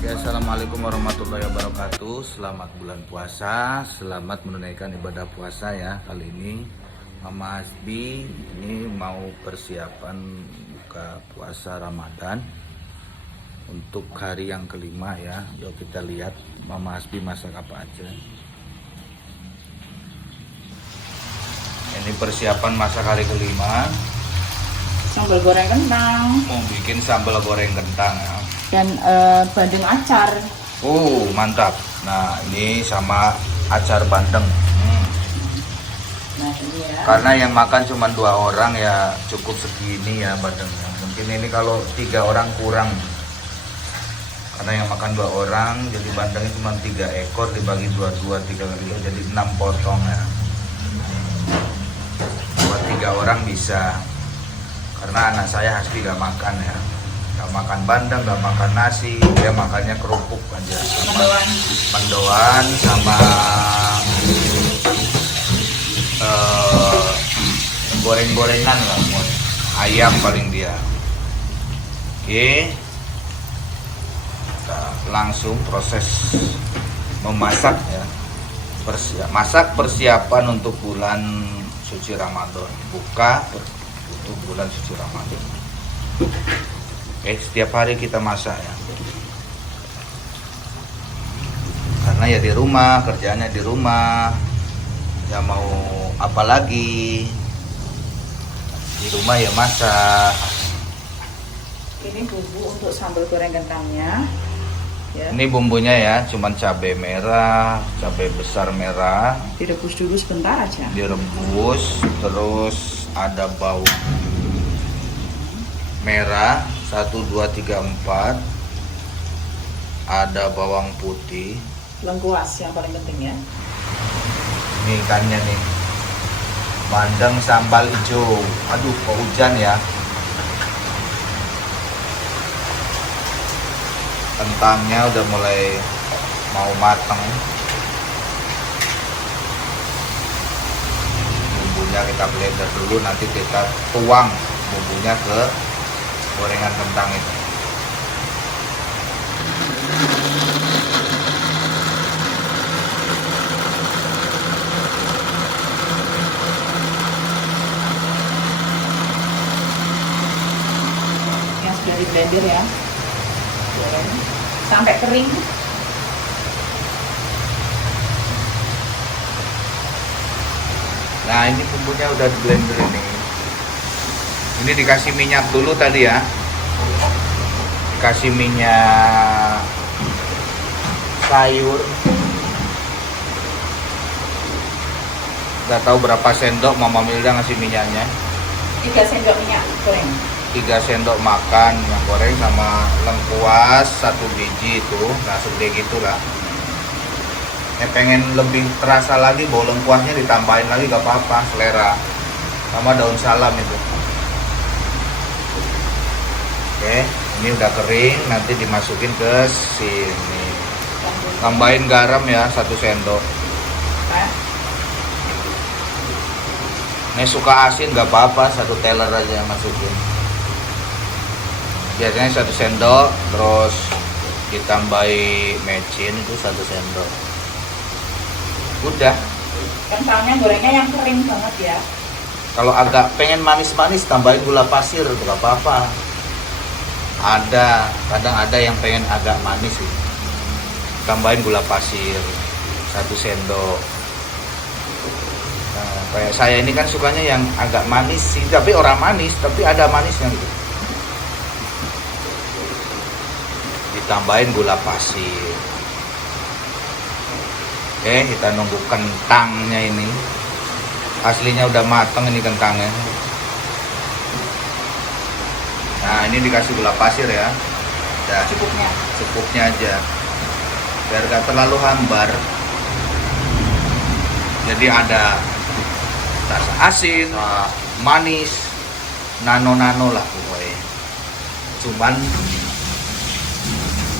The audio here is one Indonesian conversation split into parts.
Ya, assalamualaikum warahmatullahi wabarakatuh. Selamat bulan puasa, selamat menunaikan ibadah puasa ya. Kali ini Mama Hasbi ini mau persiapan buka puasa Ramadan untuk hari yang kelima ya. Yuk kita lihat Mama Hasbi masak apa aja. Ini persiapan masak hari kelima. Sambal goreng kentang Mau bikin sambal goreng kentang ya. dan bandeng acar. Oh, mantap. Nah, ini sama acar bandeng. Nah ini ya. Karena yang makan cuma 2 orang ya cukup segini ya bandengnya. Mungkin ini kalau 3 orang kurang. Karena yang makan 2 orang, jadi bandengnya cuma 3 ekor dibagi 2 3 kilo jadi 6 potong ya. Buat 3 orang bisa. Karena anak saya Hasbi gak makan ya. Gak makan bandeng, gak makan nasi, dia makannya kerupuk aja sama mendoan sama goreng-gorengan lah, ayam paling dia. Oke, kita langsung proses memasak ya. Masak persiapan untuk bulan suci Ramadan, buka untuk bulan suci Ramadan. Setiap hari kita masak ya. Karena ya di rumah, kerjaannya di rumah. Ya mau apa lagi? Di rumah ya masak. Ini bumbu untuk sambal goreng kentangnya. Ya. Ini bumbunya ya, cuman cabai merah, cabai besar merah. Direbus dulu sebentar aja. Direbus, terus ada bawang merah 1, 2, 3, 4. Ada bawang putih. Lengkuas yang paling penting ya. Ini ikannya nih, bandeng sambal hijau. Aduh, kok hujan ya. Kentangnya udah mulai mau mateng. Bumbunya kita blender dulu, nanti kita tuang bumbunya ke gorengan kentang itu. Yang sudah di blender ya. Goreng sampai kering. Nah, ini bumbunya udah di blender ini. Ini dikasih minyak dulu tadi ya. Dikasih minyak sayur. Gak tahu berapa sendok Mama Milda ngasih minyaknya. 3 sendok minyak goreng. 3 sendok makan minyak goreng sama lengkuas 1 biji itu. Nah, segede gitulah. Pengen lebih terasa lagi bau lengkuasnya ditambahin lagi gak apa-apa, selera. Sama daun salam itu. Oke, ini udah kering, nanti dimasukin ke sini. Tambahin garam ya 1 sendok. Ini suka asin gak apa-apa, 1 teler aja masukin. Biasanya 1 sendok, terus ditambahi mecin itu 1 sendok. Udah. Kentangnya gorengnya yang kering banget ya. Kalau agak pengen manis-manis tambahin gula pasir, gak apa-apa. Kadang ada yang pengen agak manis sih. Tambahin gula pasir 1 sendok. Nah, kayak saya ini kan sukanya yang agak manis sih, tapi orang manis, tapi ada manisnya gitu. Ditambahin gula pasir. Oke, kita nunggu kentangnya ini. Aslinya udah mateng ini kentangnya. Nah, ini dikasih gula pasir ya. Udah, cukupnya aja. Biar gak terlalu hambar. Jadi ada rasa asin, manis, nano-nano lah pokoknya. Cuman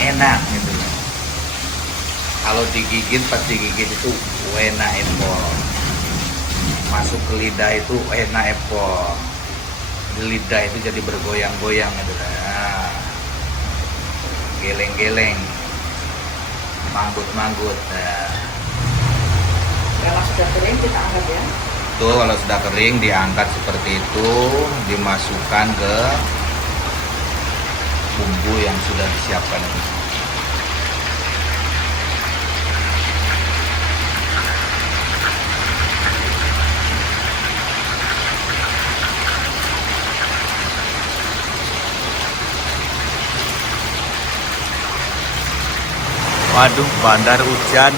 enak gitu ya. Kalau digigit, pas digigit itu enak empol. Masuk ke lidah itu enak empol. Di lidah itu jadi bergoyang-goyang gitu. Nah, geleng-geleng. manggut-manggut. Nah, Kalau sudah kering kita angkat ya. tuh kalau sudah kering diangkat seperti itu, dimasukkan ke bumbu yang sudah disiapkan ini. Waduh, bandar hujan.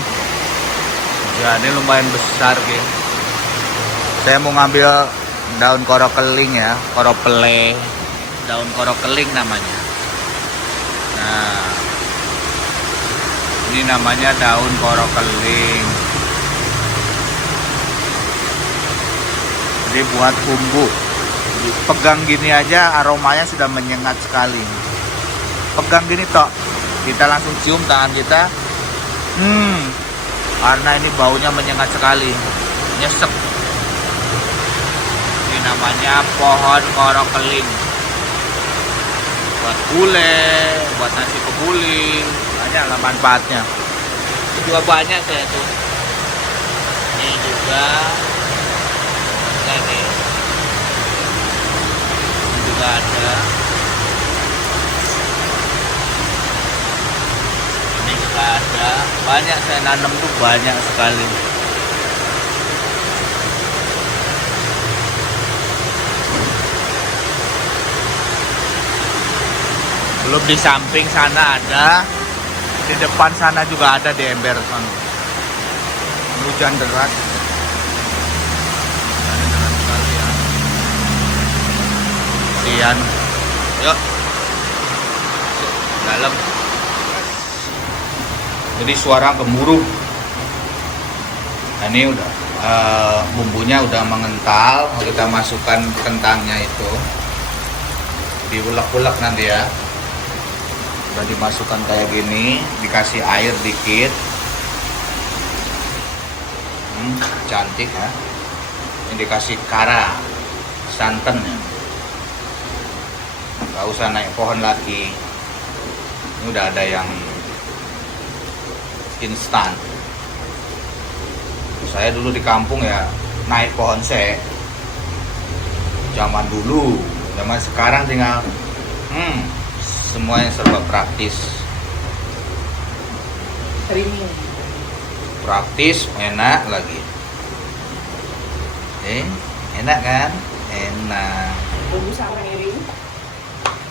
Hujannya lumayan besar, geng. Saya mau ngambil daun korokeling ya, koropele. Daun korokeling namanya. Nah, ini namanya daun korokeling. Jadi buat bumbu. Pegang gini aja aromanya sudah menyengat sekali. Pegang gini tok, kita langsung cium tangan kita. Karena ini baunya menyengat sekali, nyesek. Ini namanya pohon korokeling. Buat gulai, buat nasi kebuli, banyaklah manfaatnya. Ini juga banyak saya tuh. Ini juga, ini juga ada. Ini juga ada. Banyak saya nanam tuh banyak sekali. Belum di samping sana ada, di depan sana juga ada di ember sana. Hujan deras. Hujan deras sekali ya. Kasihan. Yuk. Dalam. Jadi suara gemuruh. Nah, ini udah bumbunya udah mengental. Kita masukkan kentangnya itu, diulek-ulek nanti ya. Udah dimasukkan kayak gini, dikasih air dikit. Cantik ya. Ini dikasih kara, santan ya. Gak usah naik pohon lagi. Ini udah ada yang instan. Saya dulu di kampung ya naik pohon sek. Zaman dulu, zaman sekarang tinggal semuanya serba praktis. Streaming. Praktis, enak lagi. Enak kan? Enak. Bumbu sama mirin,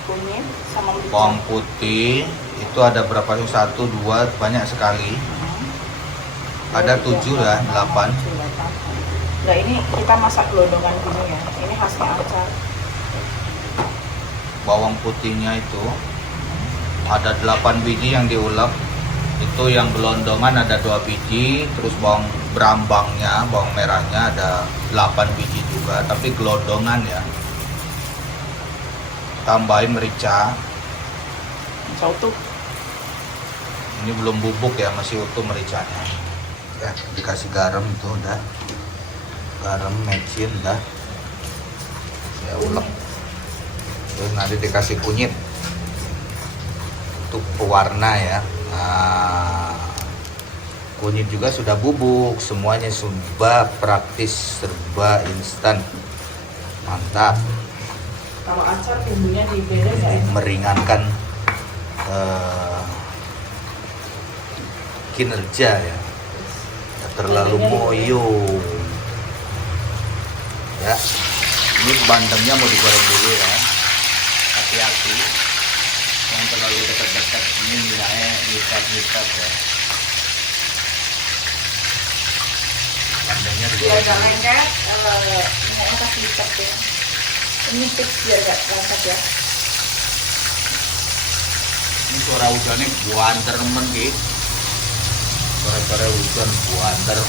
kunyit sama merica. Bawang putih itu ada berapa sih? 1, 2, banyak sekali. Ada 7 ya, 8. Nah, ini kita masak gelondongan gini ya. Ini khasnya Acar. Bawang putihnya itu ada 8 biji yang diulek. Itu yang gelondongan ada 2 biji. Terus bawang berambangnya, bawang merahnya ada 8 biji juga. Tapi gelondongan ya. Tambahin merica. Utuh. Ini belum bubuk ya, masih utuh mericanya. Ya, dikasih garam tuh udah. Garam mecin dah. Ya ulek. Terus nanti dikasih kunyit untuk pewarna ya. Nah, kunyit juga sudah bubuk, semuanya serba praktis, serba instan, mantap. Kalau Acar bumbunya dibeda ya. Meringankan kinerja ya. Nggak terlalu moyo. Ya, ini bandengnya mau digoreng dulu ya. Hati-hati, jangan terlalu dekat-dekat. Ini misalnya nyikat-nyikat ya. Bandengnya Biar digoreng gak dulu. lengket, minyaknya kasih lipat ya. Ini tips biar gak lengket ya. Ini suara hujannya buanter temen gitu. Suara-suara hujan buanter.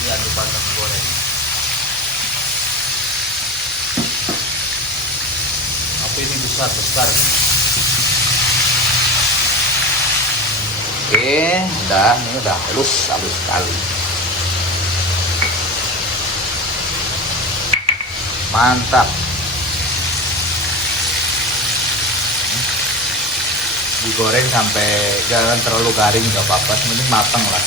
Ini aduk bandeng goreng. Apa ini besar-besar? Oke, udah, ini udah halus sekali. Mantap. digoreng sampai jangan terlalu garing, nggak apa-apa, mending matang lah.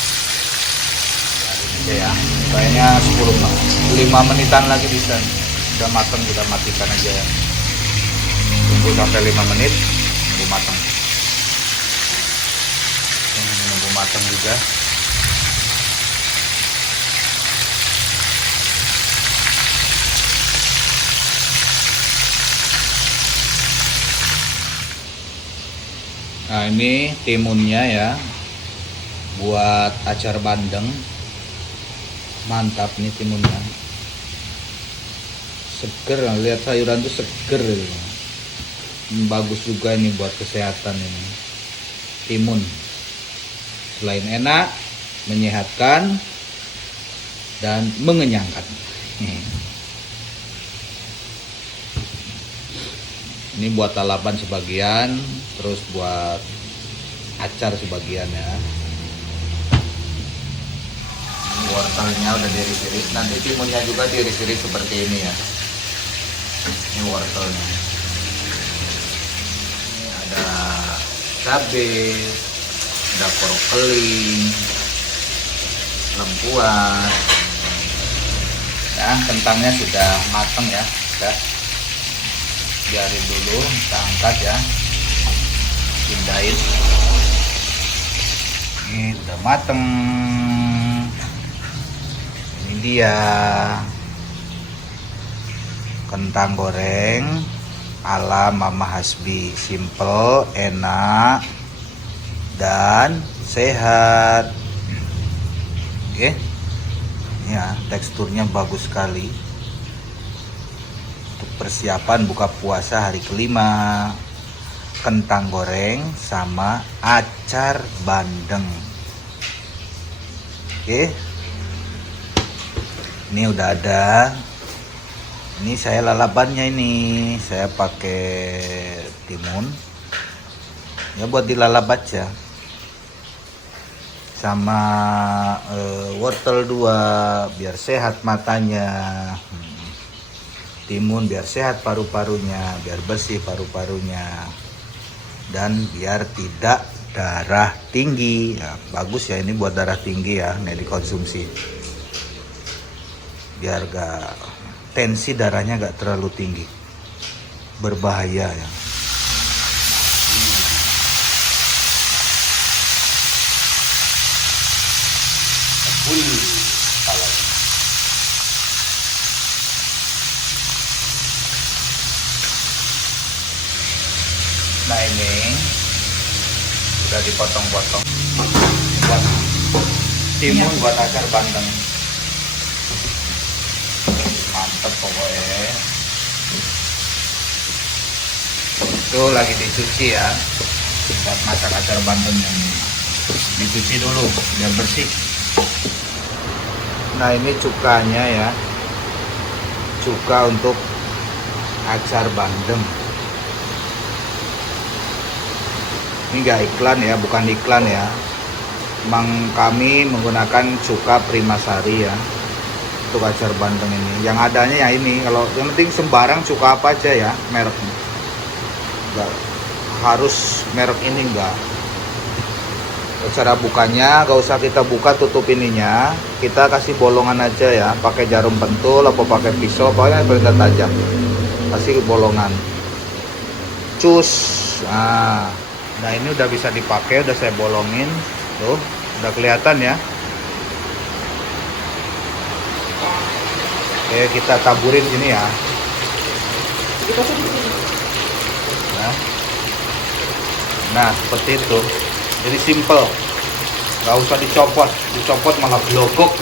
Oke ya, kayaknya 5 menitan lagi bisa. Udah matang, kita matikan aja ya. Tunggu sampai 5 menit, tunggu matang. Ini nunggu matang juga. Nah ini timunnya ya, buat acar bandeng. Mantap nih timunnya, seger, lihat sayuran tuh seger. Bagus juga ini buat kesehatan ini timun, selain enak, menyehatkan dan mengenyangkan. Ini buat lalapan sebagian, terus buat acar sebagian ya. Wortelnya udah diiris-iris, nanti timunnya juga diiris-iris seperti ini ya. Ini wortelnya. Ini ada cabai, ada brokoli, lengkuas. Nah, kentangnya sudah matang ya, sudah. Biarin dulu, kita angkat ya, pindahin. Ini udah mateng. Ini dia kentang goreng ala Mama Hasbi, simple, enak dan sehat. Oke, ya teksturnya bagus sekali untuk persiapan buka puasa hari kelima. Kentang goreng sama acar bandeng. Oke, ini udah ada. Ini saya lalapannya, ini saya pakai timun ya buat dilalap aja, sama wortel 2 biar sehat matanya. Timun biar sehat paru-parunya, biar bersih paru-parunya, dan biar tidak darah tinggi ya. Bagus ya ini buat darah tinggi ya, nih dikonsumsi biar gak tensi darahnya gak terlalu tinggi, berbahaya ya. Nah ini udah dipotong-potong buat timun, buat acar bandeng. Mantep pokoknya. Itu lagi dicuci ya, buat masak acar bandengnya nih. Dicuci dulu biar bersih. Nah ini cukanya ya, cuka untuk acar bandeng. Ini enggak iklan ya, bukan iklan ya. Memang kami menggunakan cuka Primasari ya untuk acar bandeng ini. Yang adanya ya ini, kalau yang penting sembarang cuka apa aja ya mereknya. Enggak harus merek ini, enggak. Cara bukanya gak usah kita buka tutup ininya, kita kasih bolongan aja ya, pakai jarum pentul atau pakai pisau, pokoknya yang tajam, kasih bolongan, cus. Nah ini udah bisa dipakai, udah saya bolongin, tuh udah kelihatan ya. Oke, kita taburin sini ya. Nah seperti itu. Jadi simple, nggak usah dicopot malah glokok.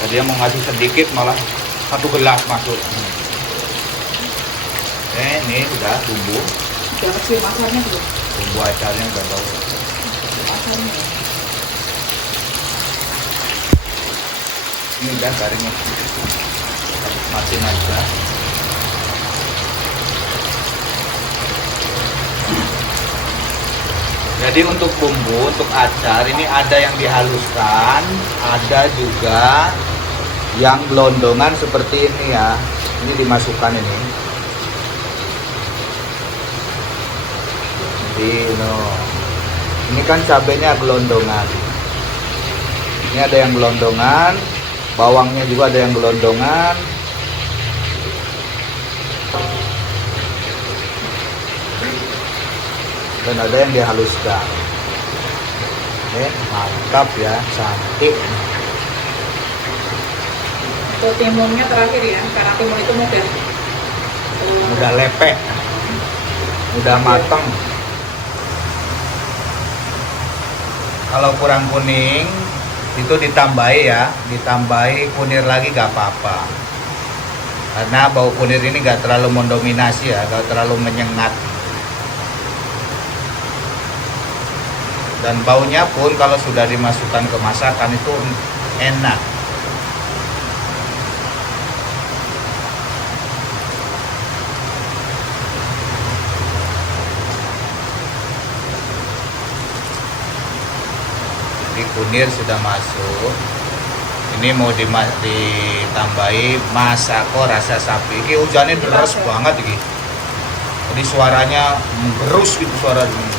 Jadi yang mau ngasih sedikit malah 1 gelas masuk. Ini udah bumbu. Udah kecil acarnya belum? Bumbu acarnya udah bau. Acarnya. Ini udah garingnya, matiin aja. Jadi untuk bumbu, untuk acar ini ada yang dihaluskan, ada juga yang gelondongan seperti ini ya. Ini dimasukkan ini. Ini kan cabenya gelondongan. Ini ada yang gelondongan, bawangnya juga ada yang gelondongan. Dan ada yang dihaluskan. Oke, mantap ya, cantik. Untuk timunnya terakhir ya, karena timun itu mudah. Udah lepek, udah mateng. Kalau kurang kuning itu ditambahi ya, ditambahi kunir lagi gak apa-apa. Karena bau kunir ini gak terlalu mendominasi ya, gak terlalu menyengat. Dan baunya pun kalau sudah dimasukkan ke masakan itu enak. Jadi kunir sudah masuk. Ini mau ditambahi masako rasa sapi. Ini hujannya deras banget ini. Jadi suaranya menggerus gitu suaranya.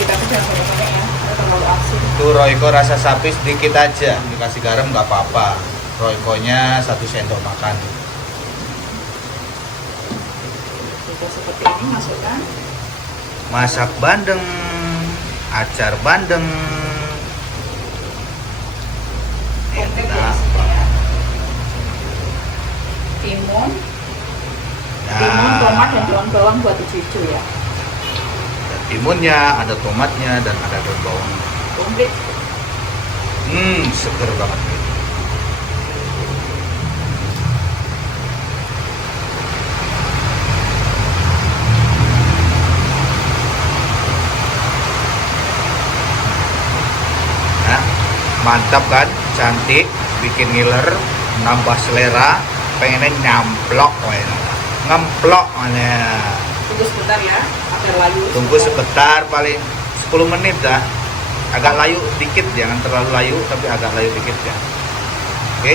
Kita tuh jangan banyak-banyak ya, karena terlalu asin. Itu roiko rasa sapi sedikit aja, dikasih garam nggak apa-apa. Roikonya 1 sendok makan. Kita seperti ini masukkan. Masak bandeng, acar bandeng. Komplit ya Enak. isinya ya. Timun, tomat dan daun bawang buat ijo-ijo ya. Ada timunnya, ada tomatnya, dan ada daun bawang. Komplit. Seger banget. Nah, mantap kan, cantik, bikin ngiler, nambah selera, pengennya nyamplok, ngemplok mana. Tunggu sebentar ya, agar layu. Tunggu sebentar, paling 10 menit dah. Agak layu dikit, jangan terlalu layu, tapi agak layu dikit ya. Oke,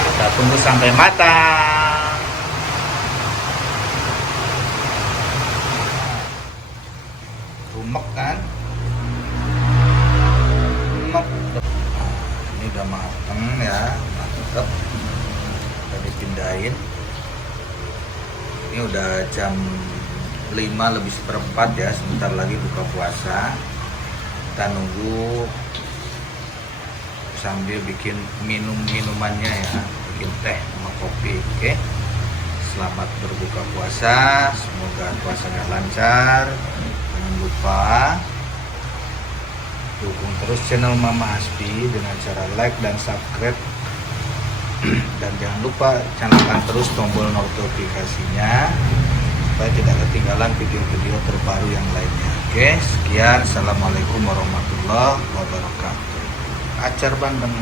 kita tunggu sampai matang. Rumek kan? Rumek. Ini udah mateng ya, mantep. Kita dipindahin. Ini udah jam 5 lebih seperempat ya, sebentar lagi buka puasa. Kita nunggu sambil bikin minumannya ya, bikin teh sama kopi. Oke, selamat berbuka puasa, semoga puasanya lancar. Jangan lupa dukung terus channel Mama Hasbi dengan cara like dan subscribe. Dan jangan lupa nyalakan terus tombol notifikasinya supaya tidak ketinggalan video-video terbaru yang lainnya. Oke, sekian. Assalamualaikum warahmatullahi wabarakatuh. Acar bandeng.